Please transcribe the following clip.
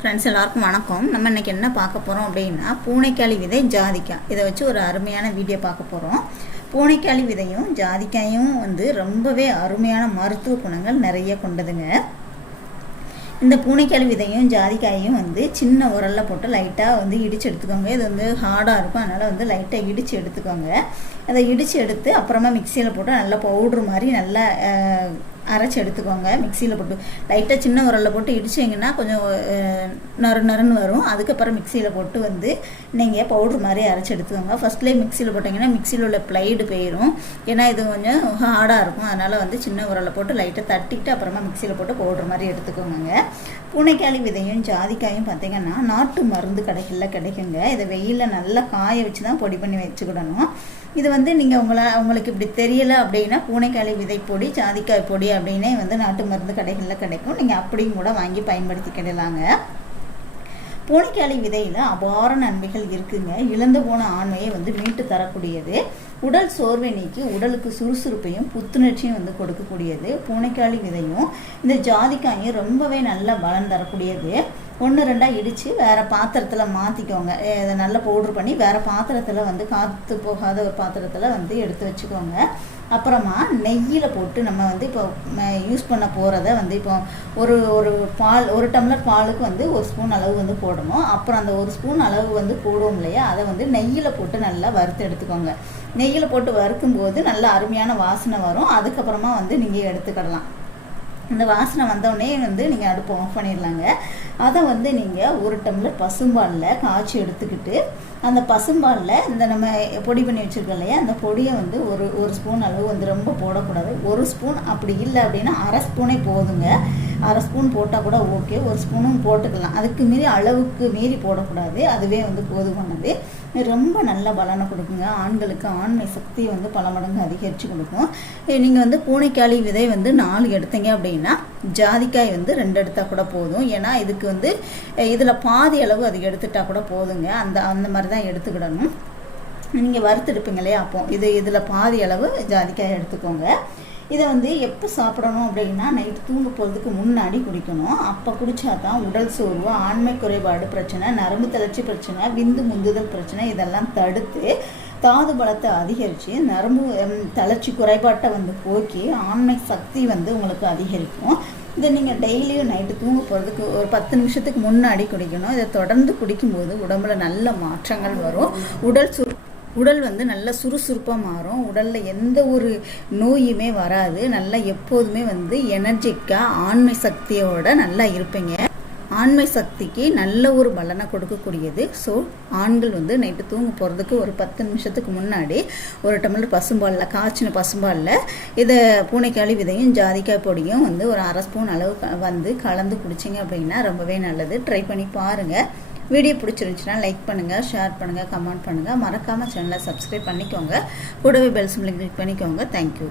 Friends எல்லாருக்கும் வணக்கம். நம்ம இன்றைக்கி என்ன பார்க்க போகிறோம் அப்படின்னா பூனைக்காளி விதை ஜாதிக்காய் இதை வச்சு ஒரு அருமையான வீடியோ பார்க்க போகிறோம் பூனைக்காளி விதையும் ஜாதிக்காயும் வந்து ரொம்பவே அருமையான மருத்துவ குணங்கள் நிறைய கொண்டதுங்க. இந்த பூனைக்காளி விதையும் ஜாதிக்காயும் வந்து சின்ன உரலில் போட்டு லைட்டாக வந்து இடித்து எடுத்துக்கோங்க. இது வந்து ஹார்டாக இருக்கும். அதனால் வந்து லைட்டாக இடித்து எடுத்துக்கோங்க. அதை இடித்து எடுத்து அப்புறமா மிக்சியில் போட்டு நல்லா பவுட்ரு மாதிரி நல்லா அரைச்சி எடுத்துக்கோங்க. மிக்சியில் போட்டு. லைட்டாக சின்ன உரலில் போட்டு இடிச்சிங்கன்னா கொஞ்சம் நறு நறுன்னு வரும். அதுக்கப்புறம் மிக்சியில் போட்டு வந்து நீங்கள் பவுட்ரு மாதிரி அரைச்சி எடுத்துக்கோங்க. ஃபஸ்ட்லேயே மிக்சியில் போட்டிங்கன்னா மிக்சியில் உள்ள ப்ளைடு போயிடும் ஏன்னா இது கொஞ்சம் ஹார்டாக இருக்கும். அதனால் வந்து சின்ன உரலை போட்டு லைட்டாக தட்டிட்டு அப்புறமா மிக்சியில் போட்டு பவுட்ரு மாதிரி எடுத்துக்கோங்க. பூனைக்காளி விதையும் ஜாதிக்காயும் பார்த்தீங்கன்னா நாட்டு மருந்து கடைகளில் கிடைக்குங்க. இதை வெயிலில் நல்லா காய வச்சு தான் பொடி பண்ணி வச்சுக்கிடணும். இது வந்து நீங்கள் உங்களை உங்களுக்கு இப்படி தெரியல அப்படின்னா பூனைக்காளி விதை பொடி ஜாதிக்காய் பொடி அப்படின்னே வந்து நாட்டு மருந்து கடைகளில் கிடைக்கும். நீங்கள் அப்படியும் கூட வாங்கி பயன்படுத்திக்கிடலாங்க பூனைக்காளி விதையில் அபார நன்மைகள் இருக்குங்க. இழந்து போன ஆண்மையை வந்து மீட்டு தரக்கூடியது. உடல் சோர்வை நீக்கி உடலுக்கு சுறுசுறுப்பையும் புத்துணர்ச்சியும் வந்து கொடுக்கக்கூடியது பூனைக்காளி விதையும். இந்த ஜாதிக்காயும் ரொம்பவே நல்ல பலன் தரக்கூடியது. ஒன்று ரெண்டாக இடித்து வேறு பாத்திரத்தில் மாற்றிக்கோங்க இதை நல்லா பவுட்ரு பண்ணி வேறு பாத்திரத்தில் வந்து காற்று போகாத ஒரு பாத்திரத்தில் வந்து எடுத்து வச்சுக்கோங்க. அப்புறமா நெய்யில் போட்டு நம்ம வந்து இப்போ யூஸ் பண்ண போகிறத வந்து இப்போ ஒரு ஒரு பால் ஒரு டம்ளர் பாலுக்கு வந்து ஒரு ஸ்பூன் அளவு வந்து போடணும். அப்புறம் அந்த ஒரு ஸ்பூன் அளவு வந்து போடுவோம் இல்லையா? அதை வந்து நெய்யில் போட்டு நல்லா வறுத்து எடுத்துக்கோங்க. நெய்யில் போட்டு வறுக்கும் போது நல்ல அருமையான வாசனை வரும். அதுக்கப்புறமா வந்து நீங்கள் எடுத்துக்கிடலாம். இந்த வாசனை வந்தோடனே வந்து நீங்கள் அடுப்பு ஆஃப் பண்ணிடலாங்க. அதை வந்து நீங்கள் ஒரு டம்ளர் பசும்பாலில் காய்ச்சி எடுத்துக்கிட்டு அந்த பசும்பாலில் இந்த நம்ம பொடி பண்ணி வச்சுருக்கோம் இல்லையா அந்த பொடியை வந்து ஒரு ஒரு ஸ்பூன் அளவு வந்து ரொம்ப போடக்கூடாது. ஒரு ஸ்பூன் அப்படி இல்லை அப்படின்னா அரை ஸ்பூனே போதுங்க. அரை ஸ்பூன் போட்டால் கூட ஓகே ஒரு ஸ்பூனும் போட்டுக்கலாம். அதுக்கு மீறி அளவுக்கு மீறி போடக்கூடாது. அதுவே வந்து போதுமானது. ரொம்ப நல்ல பலனை கொடுக்குங்க. ஆண்களுக்கு ஆண்மை சக்தியை வந்து பல மடங்கு அதிகரித்து கொடுக்கும். நீங்கள் வந்து பூனைக்காளி விதை வந்து நாலு எடுத்தீங்க அப்படின்னா ஜாதிக்காய் வந்து ரெண்டு எடுத்தால் கூட போதும். ஏன்னா இதுக்கு வந்து இதில் பாதி அளவு அது எடுத்துட்டா கூட போதுங்க. அந்த அந்த மாதிரி தான் எடுத்துக்கிடணும் நீங்கள் வறுத்தெடுப்பீங்க இல்லையா? அப்போ இது இதில் பாதி அளவு ஜாதிக்காய் எடுத்துக்கோங்க. இதை வந்து எப்போ சாப்பிடணும் அப்படின்னா நைட்டு தூங்க போகிறதுக்கு முன்னாடி குடிக்கணும். அப்போ குடித்தா தான் உடல் சோர்வு ஆண்மை குறைபாடு பிரச்சனை நரம்பு தளர்ச்சி பிரச்சனை விந்து முந்துதல் பிரச்சனை இதெல்லாம் தடுத்து தாது பலத்தை அதிகரித்து நரம்பு தளர்ச்சி குறைபாட்டை வந்து போக்கி ஆண்மை சக்தி வந்து உங்களுக்கு அதிகரிக்கும். இதை நீங்கள் டெய்லியும் நைட்டு தூங்க போகிறதுக்கு ஒரு பத்து நிமிஷத்துக்கு முன்னாடி குடிக்கணும். இதை தொடர்ந்து குடிக்கும்போது உடம்புல நல்ல மாற்றங்கள் வரும். உடல் சுரு உடல் வந்து நல்ல சுறுசுறுப்பாக மாறும். உடலில் எந்த ஒரு நோயுமே வராது. நல்லா எப்போதுமே வந்து எனர்ஜிக்காக ஆண்மை சக்தியோட நல்லா இருப்பீங்க. ஆண்மை சக்திக்கு நல்ல ஒரு பலனை கொடுக்கக்கூடியது. ஸோ ஆண்கள் வந்து நைட்டு தூங்க போகிறதுக்கு ஒரு பத்து நிமிஷத்துக்கு முன்னாடி ஒரு டம்ளர் பசும்பாலில் காய்ச்சின பசும்பாலில் இதை பூனைக்காளி விதையும் ஜாதிக்காய் பொடியும் வந்து ஒரு அரை ஸ்பூன் அளவு க- வந்து கலந்து குடிச்சிங்க அப்படின்னா ரொம்பவே நல்லது. ட்ரை பண்ணி பாருங்கள் வீடியோ பிடிச்சிருந்துச்சுன்னா லைக் பண்ணுங்கள் ஷேர் பண்ணுங்கள் கமெண்ட் பண்ணுங்கள் மறக்காமல் சேனலை சப்ஸ்கிரைப் பண்ணிக்கோங்க. கூடவே பெல் சிம்லை கிளிக் பண்ணிக்கோங்க. Thank you